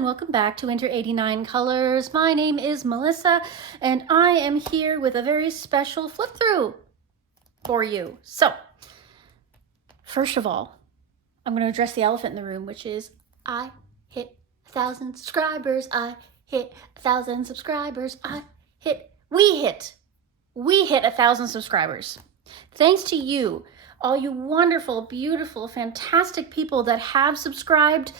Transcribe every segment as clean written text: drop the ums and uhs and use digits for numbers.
and welcome back to Winter 89 Colors. My name is Melissa and I am here with a very special flip through for you. So, first of all, I'm going to address the elephant in the room, which is I hit 1,000 subscribers. I hit 1,000 subscribers. We hit 1,000 subscribers. Thanks to you, all you wonderful, beautiful, fantastic people that have subscribed,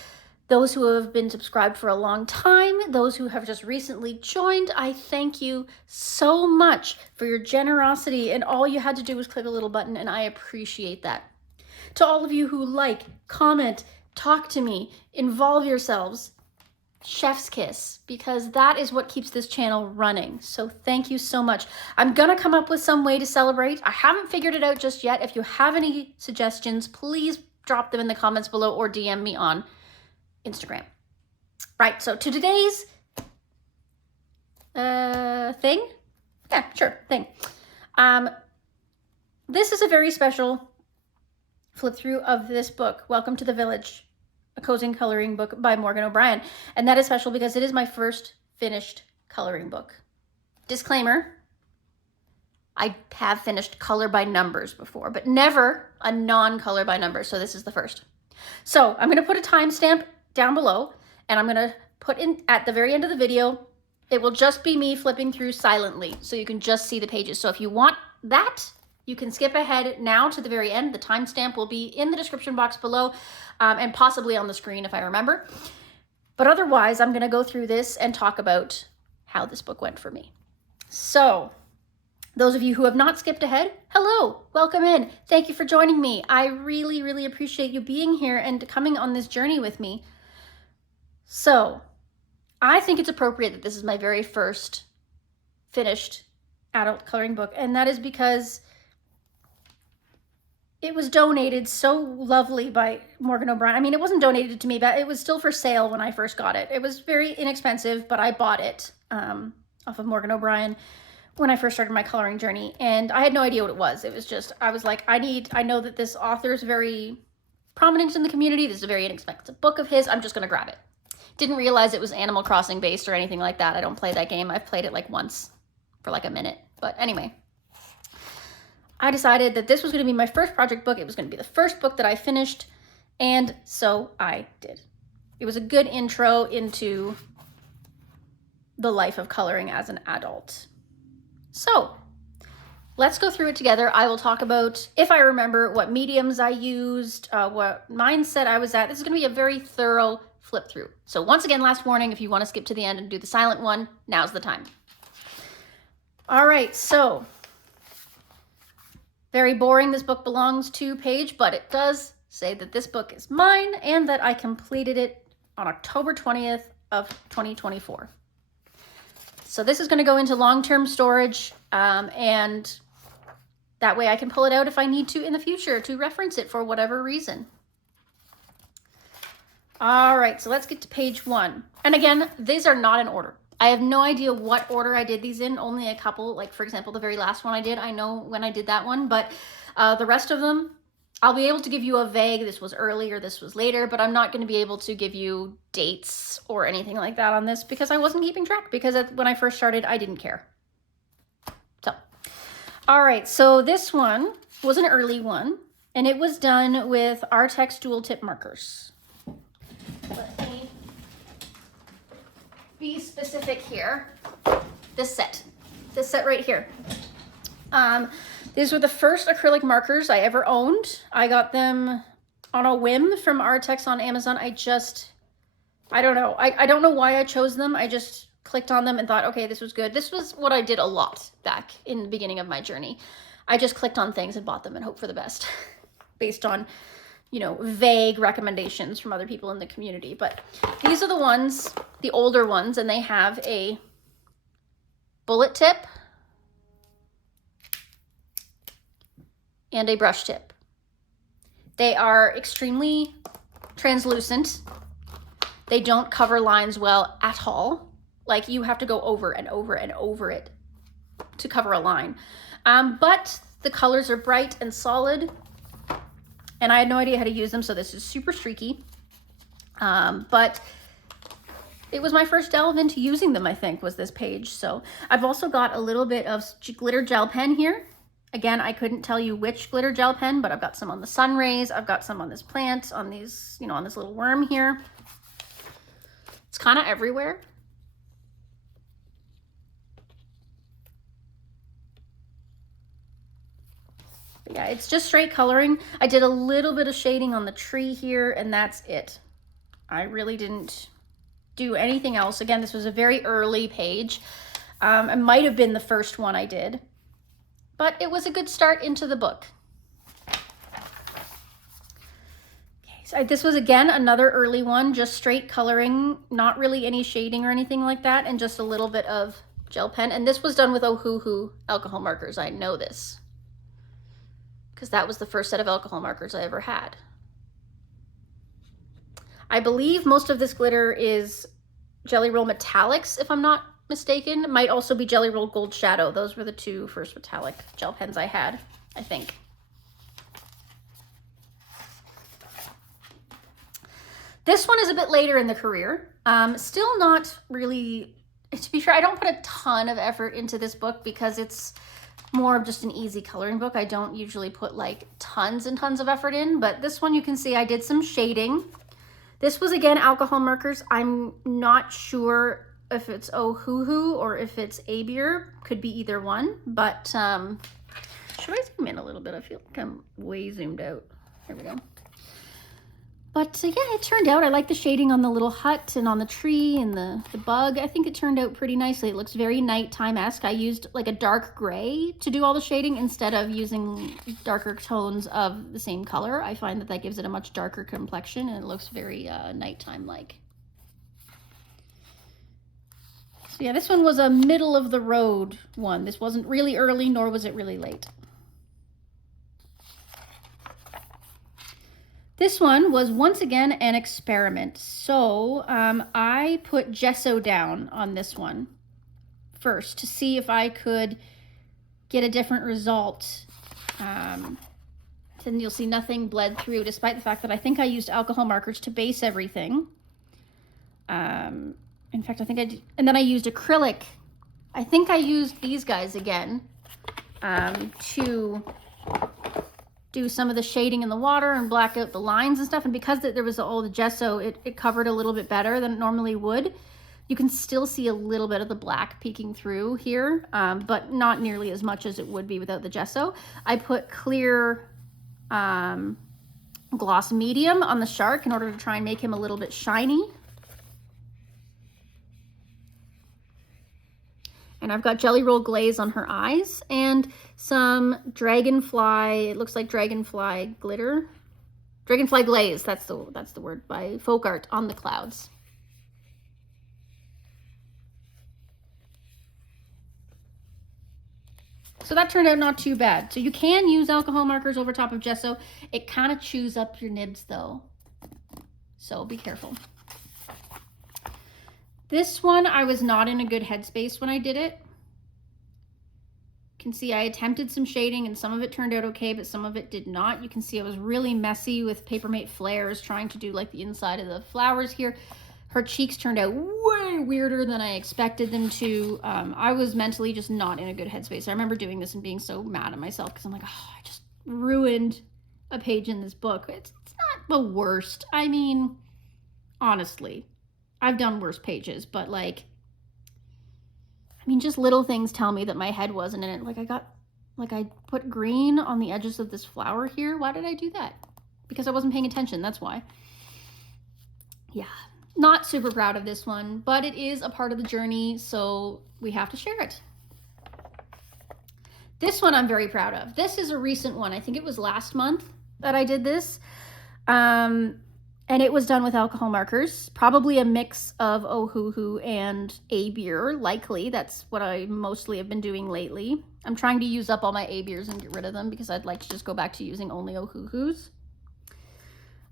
those who have been subscribed for a long time, those who have just recently joined. I thank you so much for your generosity, and all you had to do was click a little button, and I appreciate that. To all of you who like, comment, talk to me, involve yourselves, chef's kiss, because that is what keeps this channel running. So thank you so much. I'm gonna come up with some way to celebrate. I haven't figured it out just yet. If you have any suggestions, please drop them in the comments below or DM me on Instagram. Right, so to today's thing. This is a very special flip through of this book, Welcome to the Village, a cozy coloring book by Morgan O'Brien. And that is special because it is my first finished coloring book. Disclaimer, I have finished color by numbers before, but never a non-color by numbers, so this is the first. So I'm gonna put a timestamp down below, and I'm gonna put in at the very end of the video, it will just be me flipping through silently, so you can just see the pages. So if you want that, you can skip ahead now to the very end. The timestamp will be in the description box below, and possibly on the screen if I remember. But otherwise, I'm gonna go through this and talk about how this book went for me. So, those of you who have not skipped ahead, hello, welcome in. Thank you for joining me. I really, really appreciate you being here and coming on this journey with me. So, I think it's appropriate that this is my very first finished adult coloring book, and that is because it was donated so lovely by Morgan O'Brien. I mean, it wasn't donated to me, but it was still for sale when I first got it. It was very inexpensive, but I bought it off of Morgan O'Brien when I first started my coloring journey, and I had no idea what it was. It was just, I was like, I know that this author is very prominent in the community. This is a very inexpensive book of his. I'm just gonna grab it. Didn't realize it was Animal Crossing based or anything like that. I don't play that game. I've played it like once for like a minute. But anyway, I decided that this was gonna be my first project book. It was gonna be the first book that I finished, and so I did. It was a good intro into the life of coloring as an adult. So let's go through it together. I will talk about, if I remember, what mediums I used, what mindset I was at. This is gonna be a very thorough flip through. So once again, last warning, if you wanna skip to the end and do the silent one, now's the time. All right, so very boring, this book belongs to Paige, but it does say that this book is mine and that I completed it on October 20th of 2024. So this is going to go into long-term storage, and that way I can pull it out if I need to in the future to reference it for whatever reason. All right, so let's get to page 1. And again, these are not in order. I have no idea what order I did these in, only a couple, like for example, the very last one I did, I know when I did that one, but the rest of them, I'll be able to give you a vague, this was earlier, this was later, but I'm not going to be able to give you dates or anything like that on this because I wasn't keeping track, because when I first started, I didn't care. So, all right, so this one was an early one, and it was done with Artex dual tip markers. Let me be specific here. This set right here. These were the first acrylic markers I ever owned. I got them on a whim from Artex on Amazon. I don't know. I don't know why I chose them. I just clicked on them and thought, okay, this was good. This was what I did a lot back in the beginning of my journey. I just clicked on things and bought them and hoped for the best based on, you know, vague recommendations from other people in the community. But these are the ones, the older ones, and they have a bullet tip and a brush tip. They are extremely translucent. They don't cover lines well at all. Like, you have to go over and over and over it to cover a line. But the colors are bright and solid, and I had no idea how to use them, so this is super streaky. But it was my first delve into using them, I think, was this page. So I've also got a little bit of glitter gel pen here. Again, I couldn't tell you which glitter gel pen, but I've got some on the sun rays. I've got some on this plant, on these, you know, on this little worm here. It's kind of everywhere. But yeah, it's just straight coloring. I did a little bit of shading on the tree here, and that's it. I really didn't do anything else. Again, this was a very early page. It might have been the first one I did, but it was a good start into the book. Okay, so this was again another early one, just straight coloring, not really any shading or anything like that, and just a little bit of gel pen. And this was done with Ohuhu alcohol markers. I know this because that was the first set of alcohol markers I ever had. I believe most of this glitter is Jelly Roll Metallics, if I'm not mistaken. It might also be Jelly Roll Gold Shadow. Those were the two first metallic gel pens I had, I think. This one is a bit later in the career. Still not really, to be fair, I don't put a ton of effort into this book because it's more of just an easy coloring book. I don't usually put like tons and tons of effort in, but this one you can see I did some shading. This was, again, alcohol markers. I'm not sure if it's Ohuhu or if it's Abier. Could be either one, but should I zoom in a little bit? I feel like I'm way zoomed out. There we go. But yeah, it turned out, I like the shading on the little hut and on the tree and the bug. I think it turned out pretty nicely. It looks very nighttime-esque. I used like a dark gray to do all the shading instead of using darker tones of the same color. I find that that gives it a much darker complexion and it looks very nighttime-like. So yeah, this one was a middle of the road one. This wasn't really early, nor was it really late. This one was once again an experiment. So I put gesso down on this one first to see if I could get a different result. Then you'll see nothing bled through, despite the fact that I think I used alcohol markers to base everything. In fact, I think I did, and then I used acrylic. I think I used these guys again to do some of the shading in the water and black out the lines and stuff. And because there was all the gesso, it covered a little bit better than it normally would. You can still see a little bit of the black peeking through here, but not nearly as much as it would be without the gesso. I put clear gloss medium on the shark in order to try and make him a little bit shiny. And I've got Jelly Roll Glaze on her eyes and some dragonfly, it looks like dragonfly glitter. Dragonfly Glaze, that's the word, by Folk Art on the clouds. So that turned out not too bad. So you can use alcohol markers over top of gesso. It kind of chews up your nibs though. So be careful. This one, I was not in a good headspace when I did it. You can see I attempted some shading and some of it turned out okay, but some of it did not. You can see I was really messy with Papermate flares trying to do like the inside of the flowers here. Her cheeks turned out way weirder than I expected them to. I was mentally just not in a good headspace. I remember doing this and being so mad at myself because I'm like, oh, I just ruined a page in this book. It's not the worst. I mean, honestly, I've done worse pages, but like, I mean, just little things tell me that my head wasn't in it. Like I put green on the edges of this flower here. Why did I do that? Because I wasn't paying attention, that's why. Yeah, not super proud of this one, but it is a part of the journey, so we have to share it. This one I'm very proud of. This is a recent one. I think it was last month that I did this. And it was done with alcohol markers, probably a mix of Ohuhu and Abier, likely. That's what I mostly have been doing lately. I'm trying to use up all my Abiers and get rid of them because I'd like to just go back to using only Ohuhus.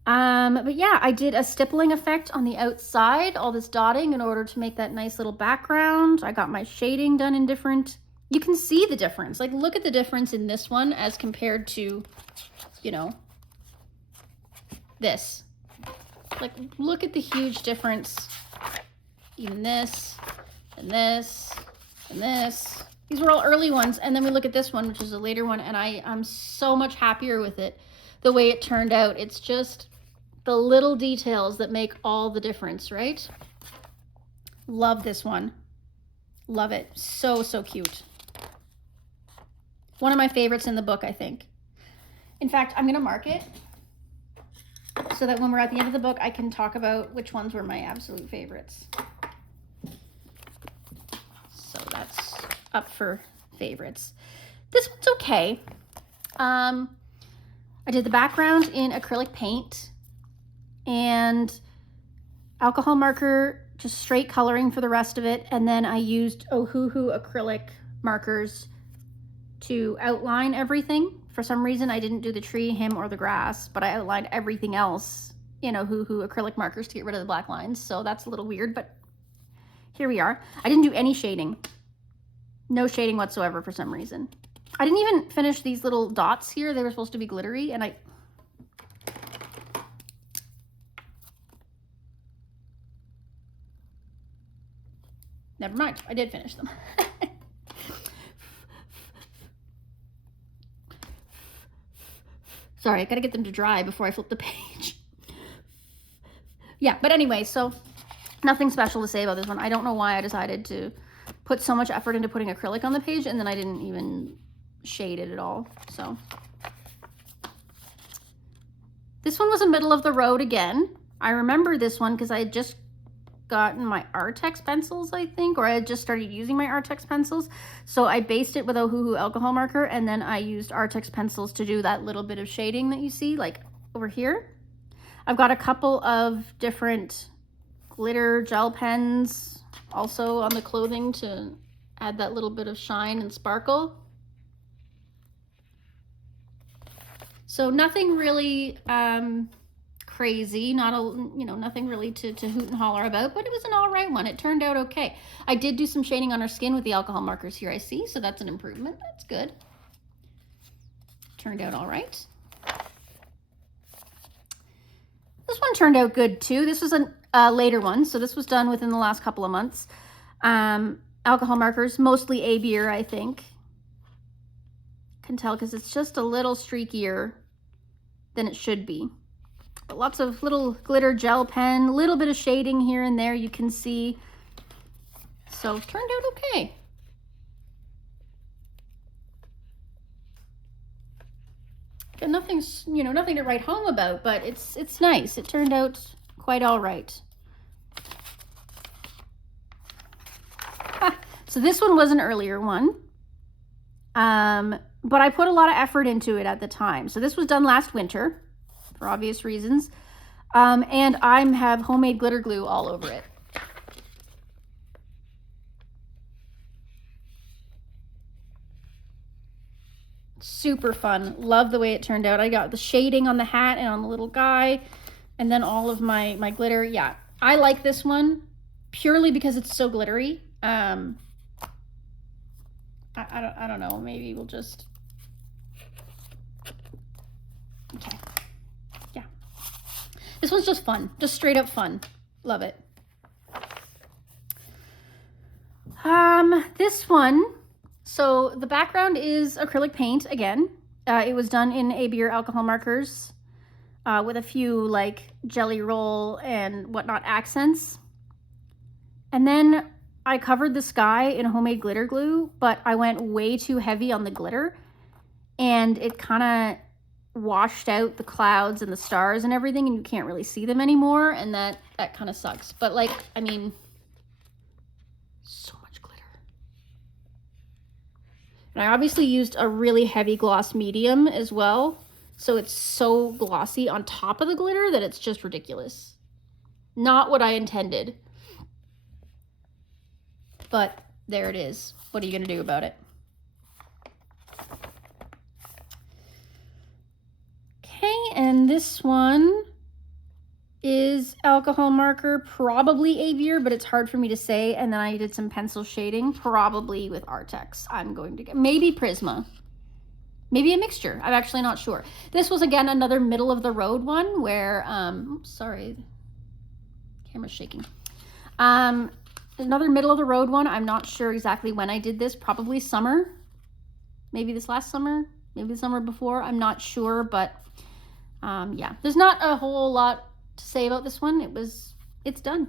But yeah, I did a stippling effect on the outside, all this dotting in order to make that nice little background. I got my shading done in different, you can see the difference. Like, look at the difference in this one as compared to, you know, this. Like, look at the huge difference even this, and this, and this. These were all early ones. And then we look at this one, which is a later one, and I'm so much happier with it, the way it turned out. It's just the little details that make all the difference, right? Love this one. Love it. So, so cute. One of my favorites in the book, I think. In fact, I'm going to mark it so that when we're at the end of the book, I can talk about which ones were my absolute favorites. So that's up for favorites. This one's okay. I did the background in acrylic paint and alcohol marker, just straight coloring for the rest of it. And then I used Ohuhu acrylic markers to outline everything. For some reason, I didn't do the tree, him, or the grass, but I outlined everything else in Ohuhu acrylic markers to get rid of the black lines. So that's a little weird, but here we are. I didn't do any shading. No shading whatsoever for some reason. I didn't even finish these little dots here. They were supposed to be glittery, and never mind, I did finish them. Sorry, I gotta get them to dry before I flip the page. Yeah, but anyway, so nothing special to say about this one. I don't know why I decided to put so much effort into putting acrylic on the page, and then I didn't even shade it at all. So this one was a middle of the road again. I remember this one because I had just gotten my Artex pencils, I think, or I had just started using my Artex pencils. So I based it with Ohuhu alcohol marker, and then I used Artex pencils to do that little bit of shading that you see, like over here. I've got a couple of different glitter gel pens also on the clothing to add that little bit of shine and sparkle. So nothing really crazy, nothing really to hoot and holler about, but it was an all right one. It turned out okay. I did do some shading on her skin with the alcohol markers here, I see, so that's an improvement. That's good. Turned out all right. This one turned out good too. This was a later one, so this was done within the last couple of months. Alcohol markers, mostly A-Beer, I think. Can tell because it's just a little streakier than it should be. But lots of little glitter gel pen, a little bit of shading here and there you can see. So it turned out okay. Got nothing to write home about, but it's nice. It turned out quite all right. So this one was an earlier one. But I put a lot of effort into it at the time. So this was done last winter for obvious reasons. And I have homemade glitter glue all over it. Super fun. Love the way it turned out. I got the shading on the hat and on the little guy, and then all of my glitter. Yeah, I like this one purely because it's so glittery. I don't know. Maybe we'll just. Okay. Yeah. This one's just fun. Just straight up fun. Love it. This one. So the background is acrylic paint again. It was done in A-Beer alcohol markers with a few like jelly roll and whatnot accents. And then I covered the sky in homemade glitter glue, but I went way too heavy on the glitter and it kind of washed out the clouds and the stars and everything, and you can't really see them anymore, and that kind of sucks. But like, I mean, so much glitter. And I obviously used a really heavy gloss medium as well, so it's so glossy on top of the glitter that it's just ridiculous. Not what I intended. But there it is. What are you going to do about it? Okay, and this one is alcohol marker, probably A-Beer, but it's hard for me to say. And then I did some pencil shading, probably with Artex. I'm going to get, maybe Prisma. Maybe a mixture. I'm actually not sure. This was, again, another middle of the road one where, oops, sorry, camera's shaking. another middle of the road one. I'm not sure exactly when I did this, probably summer, maybe this last summer, maybe the summer before, I'm not sure, but yeah, there's not a whole lot to say about this one. It's done.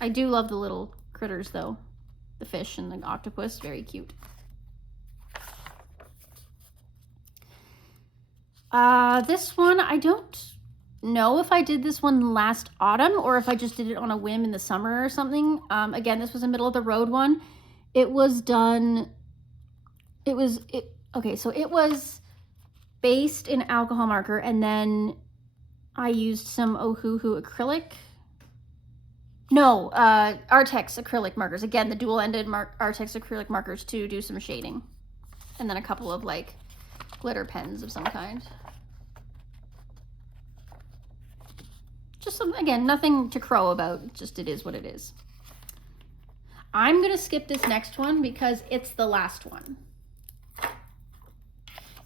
I do love the little critters though, the fish and the octopus, very cute. This one, I don't know if I did this one last autumn or if I just did it on a whim in the summer or something. Again, this was a middle of the road one. It was done, okay, so it was based in alcohol marker, and then I used some Ohuhu acrylic. No, Artex acrylic markers. Again, the dual-ended Artex acrylic markers to do some shading. And then a couple of like glitter pens of some kind. Just some, again, nothing to crow about, just it is what it is. I'm gonna skip this next one because it's the last one.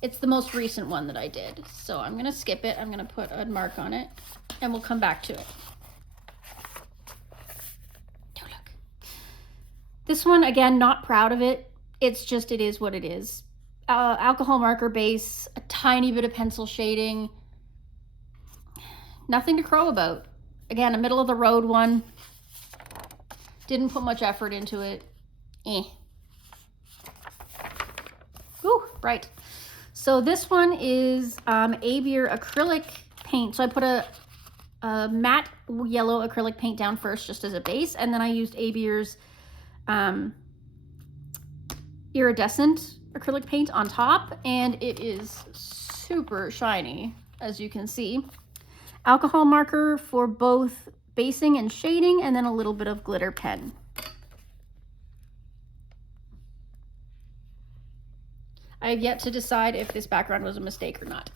It's the most recent one that I did. So I'm gonna skip it, I'm gonna put a mark on it, and we'll come back to it. Oh, look. This one, again, not proud of it. It's just, it is what it is. Alcohol marker base, a tiny bit of pencil shading. Nothing to crow about. Again, a middle of the road one. Didn't put much effort into it. Ooh, right. So this one is Abier acrylic paint. So I put a matte yellow acrylic paint down first just as a base, and then I used Abier's iridescent acrylic paint on top, and it is super shiny, as you can see. Alcohol marker for both basing and shading, and then a little bit of glitter pen. I have yet to decide if this background was a mistake or not.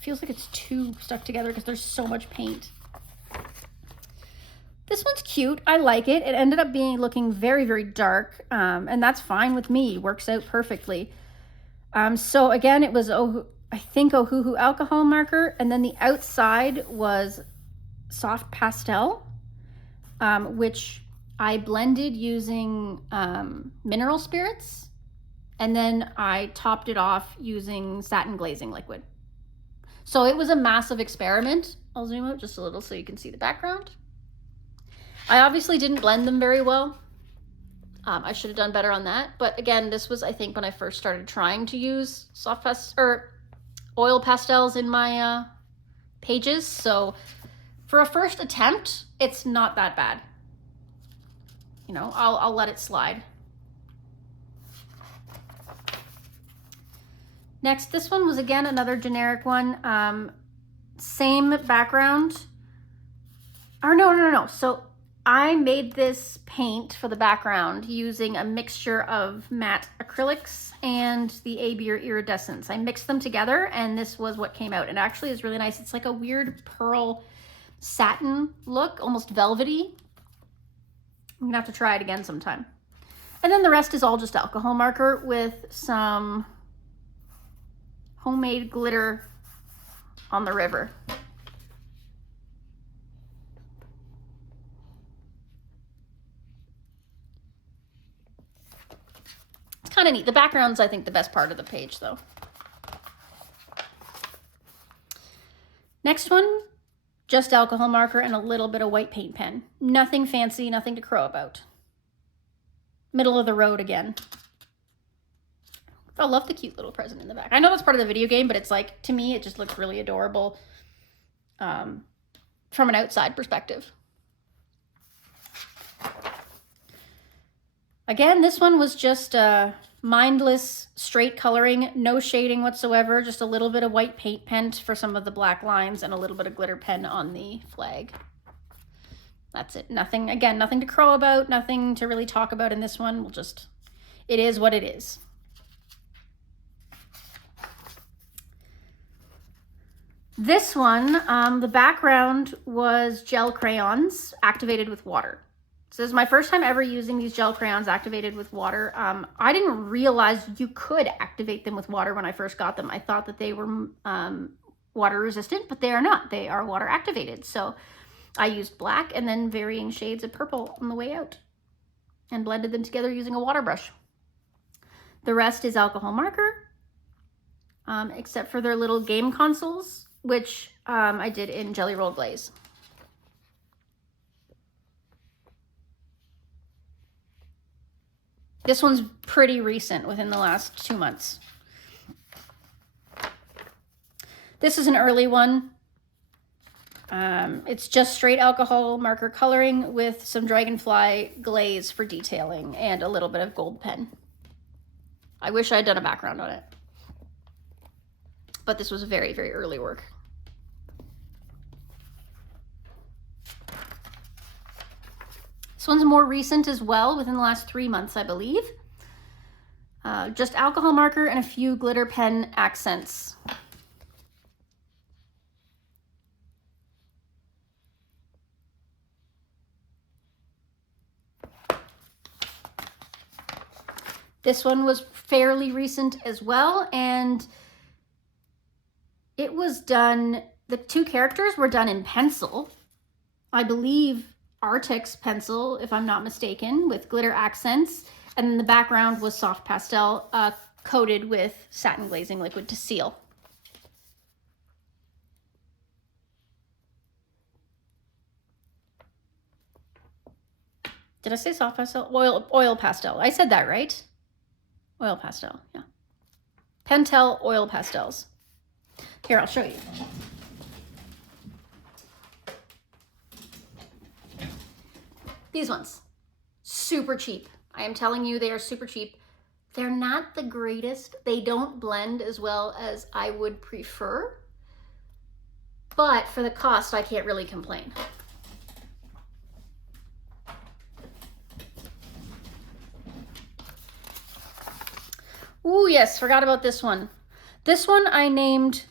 Feels like it's too stuck together because there's so much paint. This one's cute. I like it. It ended up looking very, very dark, and that's fine with me. Works out perfectly. So again, it was I think Ohuhu alcohol marker, and then the outside was soft pastel, which I blended using mineral spirits, and then I topped it off using satin glazing liquid. So it was a massive experiment. I'll zoom out just a little so you can see the background. I obviously didn't blend them very well. I should have done better on that. But again, this was, I think, when I first started trying to use oil pastels in my pages. So for a first attempt, it's not that bad. You know, I'll let it slide. Next, this one was again another generic one. Same background. Or no. So I made this paint for the background using a mixture of matte acrylics and the Abier iridescence. I mixed them together, and this was what came out. It actually is really nice. It's like a weird pearl satin look, almost velvety. I'm gonna have to try it again sometime. And then the rest is all just alcohol marker with some homemade glitter on the river. It's kind of neat. The background's, I think, the best part of the page, though. Next one, just alcohol marker and a little bit of white paint pen. Nothing fancy, nothing to crow about. Middle of the road again. I love the cute little present in the back. I know that's part of the video game, but it's like, to me, it just looks really adorable from an outside perspective. Again, this one was just mindless, straight coloring, no shading whatsoever, just a little bit of white paint pen for some of the black lines and a little bit of glitter pen on the flag. That's it. Nothing, again, nothing to crow about, nothing to really talk about in this one. We'll just, it is what it is. This one, the background was gel crayons activated with water. So this is my first time ever using these gel crayons activated with water. I didn't realize you could activate them with water when I first got them. I thought that they were water resistant, but they are not. They are water activated. So I used black and then varying shades of purple on the way out and blended them together using a water brush. The rest is alcohol marker, except for their little game consoles, which I did in Jelly Roll Glaze. This one's pretty recent, within the last 2 months. This is an early one. It's just straight alcohol marker coloring with some dragonfly glaze for detailing and a little bit of gold pen. I wish I had done a background on it, but this was very, very early work. This one's more recent as well, within the last 3 months, I believe. Just alcohol marker and a few glitter pen accents. This one was fairly recent as well, and it was done, the 2 characters were done in pencil. I believe Arctic's pencil, if I'm not mistaken, with glitter accents, and then the background was soft pastel coated with satin glazing liquid to seal. Did I say soft pastel? Oil pastel. I said that right? Oil pastel, yeah. Pentel oil pastels. Here, I'll show you. These ones, super cheap. I am telling you, they are super cheap. They're not the greatest. They don't blend as well as I would prefer, but for the cost, I can't really complain. Ooh, yes, forgot about this one. This one I named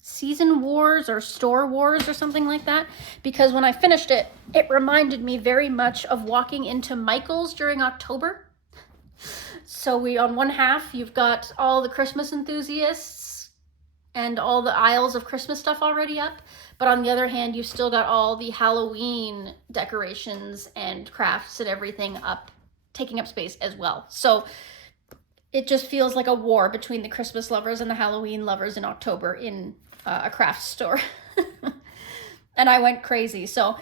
Season Wars or Store Wars or something like that, because when I finished it, it reminded me very much of walking into Michael's during October. So on one half, you've got all the Christmas enthusiasts and all the aisles of Christmas stuff already up. But on the other hand, you've still got all the Halloween decorations and crafts and everything up, taking up space as well. So it just feels like a war between the Christmas lovers and the Halloween lovers in October in a craft store. And I went crazy. So,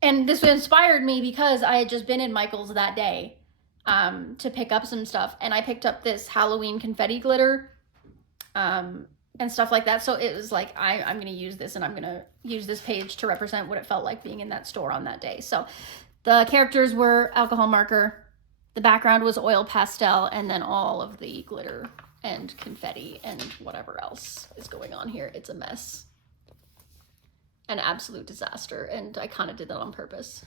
and this inspired me because I had just been in Michael's that day to pick up some stuff. And I picked up this Halloween confetti glitter and stuff like that. So it was like, I'm going to use this, and I'm going to use this page to represent what it felt like being in that store on that day. So the characters were alcohol marker, the background was oil pastel, and then all of the glitter and confetti and whatever else is going on here. It's a mess. An absolute disaster, and I kind of did that on purpose.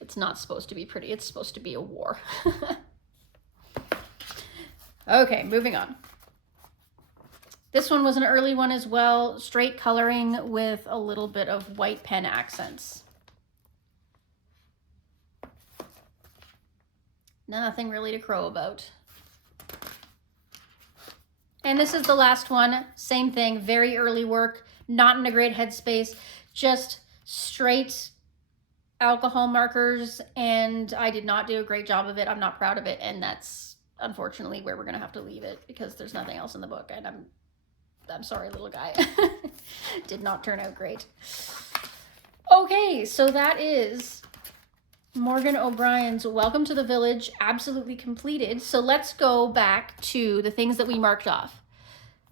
It's not supposed to be pretty, it's supposed to be a war. Okay, moving on. This one was an early one as well, straight coloring with a little bit of white pen accents. Nothing really to crow about. And this is the last one, same thing, very early work, not in a great headspace, just straight alcohol markers, and I did not do a great job of it. I'm not proud of it, and that's unfortunately where we're gonna have to leave it because there's nothing else in the book, and I'm sorry, little guy. Did not turn out great. Okay, so that is Morgan O'Brien's Welcome to the Village, absolutely completed. So let's go back to the things that we marked off.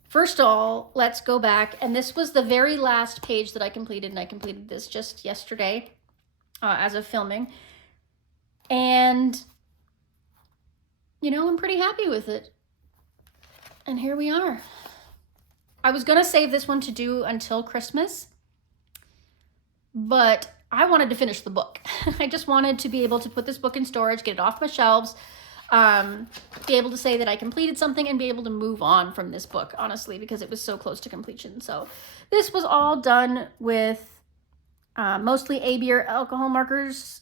First of all, let's go back, and this was the very last page that I completed, and I completed this just yesterday as of filming. And, you know, I'm pretty happy with it. And here we are. I was gonna save this one to do until Christmas, but I wanted to finish the book. I just wanted to be able to put this book in storage, get it off my shelves, be able to say that I completed something and be able to move on from this book, honestly, because it was so close to completion. So this was all done with mostly A-Beer alcohol markers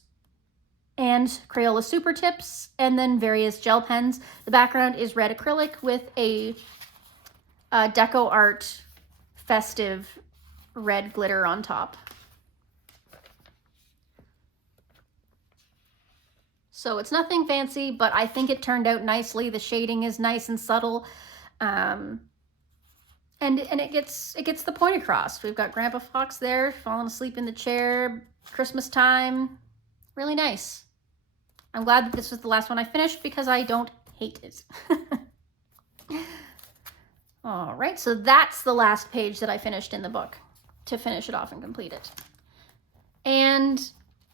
and Crayola Super Tips, and then various gel pens. The background is red acrylic with a Deco Art festive red glitter on top. So it's nothing fancy, but I think it turned out nicely. The shading is nice and subtle. And it gets the point across. We've got Grandpa Fox there falling asleep in the chair, Christmas time. Really nice. I'm glad that this was the last one I finished because I don't hate it. All right, so that's the last page that I finished in the book to finish it off and complete it. And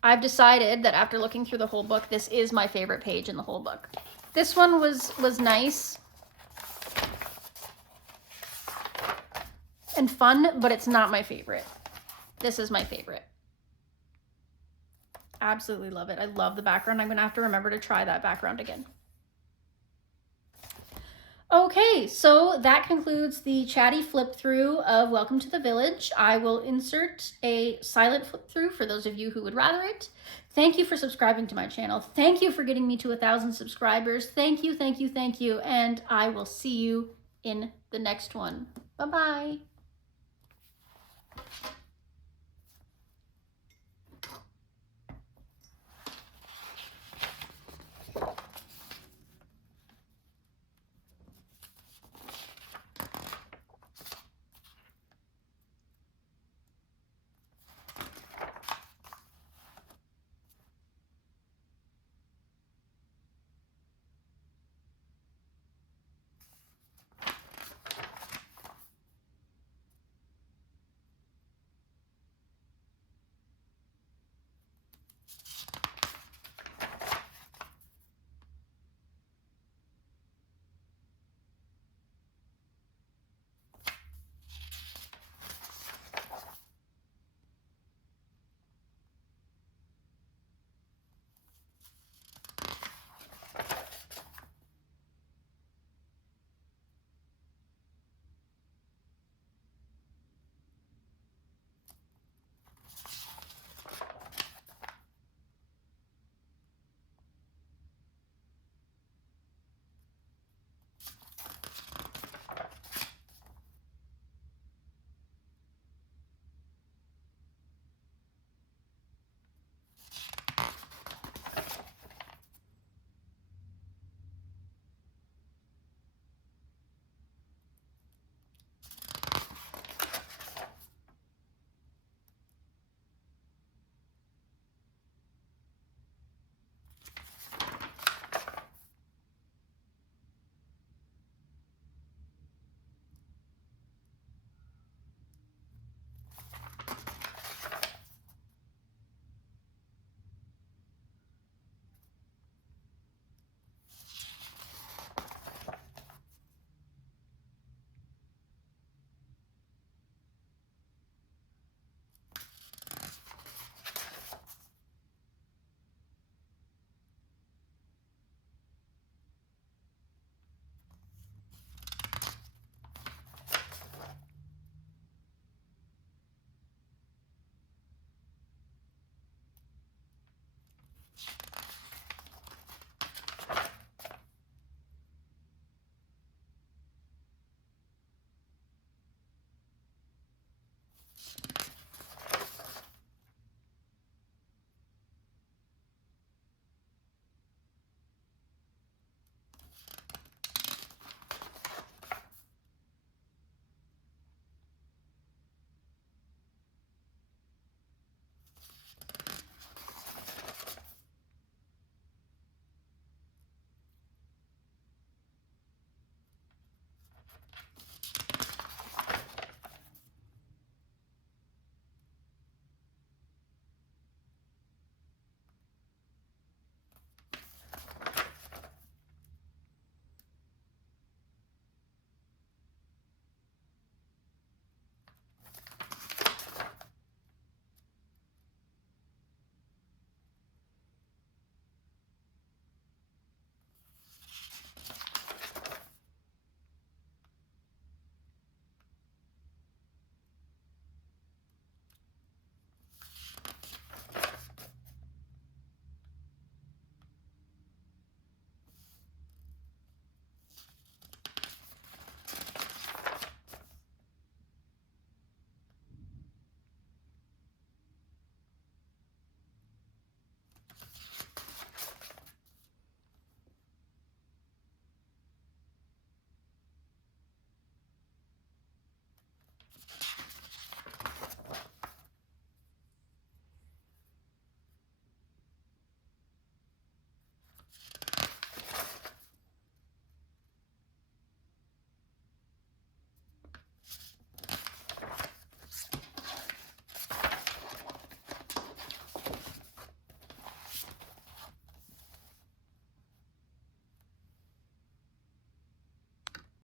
I've decided that after looking through the whole book, this is my favorite page in the whole book. This one was nice and fun, but it's not my favorite. This is my favorite. Absolutely love it. I love the background. I'm gonna have to remember to try that background again. Okay, so that concludes the Chatty flip through of Welcome to the Village. I will insert a silent flip through for those of you who would rather it. Thank you for subscribing to my channel. Thank you for getting me to 1,000 subscribers. Thank you, thank you, thank you. And I will see you in the next one. Bye-bye.